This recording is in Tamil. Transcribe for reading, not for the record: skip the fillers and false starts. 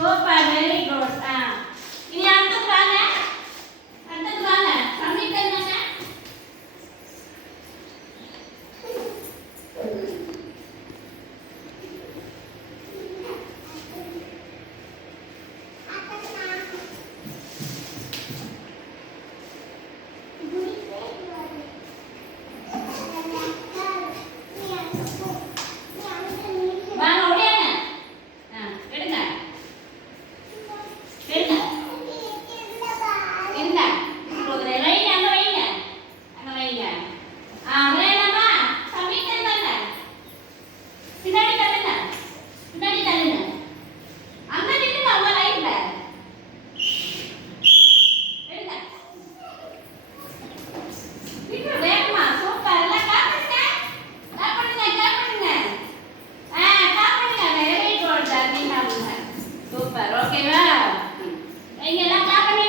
சூப்பர் வெரி குட் இனி அடுத்தது வாங்க அடுத்தது வாங்க சப்மிட் பண்ணுங்க வாங்க ஓடியாங்க எடுங்க எடுங்க இருங்க போதும் வைங்க அங்க வைங்க அங்க வைங்க வேணாமா சப்மிட் பண்ணுங்க பின்னாடி தள்ளுங்க பின்னாடி தள்ளுங்க அங்க நில்லுங்க உங்க லைன்ல எடுங்க வீட்டு வேகமா சூப்பர் எல்லாம் காட்டுங்க காட்டுங்க காட்டுங்க காட்டுங்க வெரி குட் தர்மிகா சூப்பர் ஓகேவா வைங்க எல்லாம் காட்டுங்க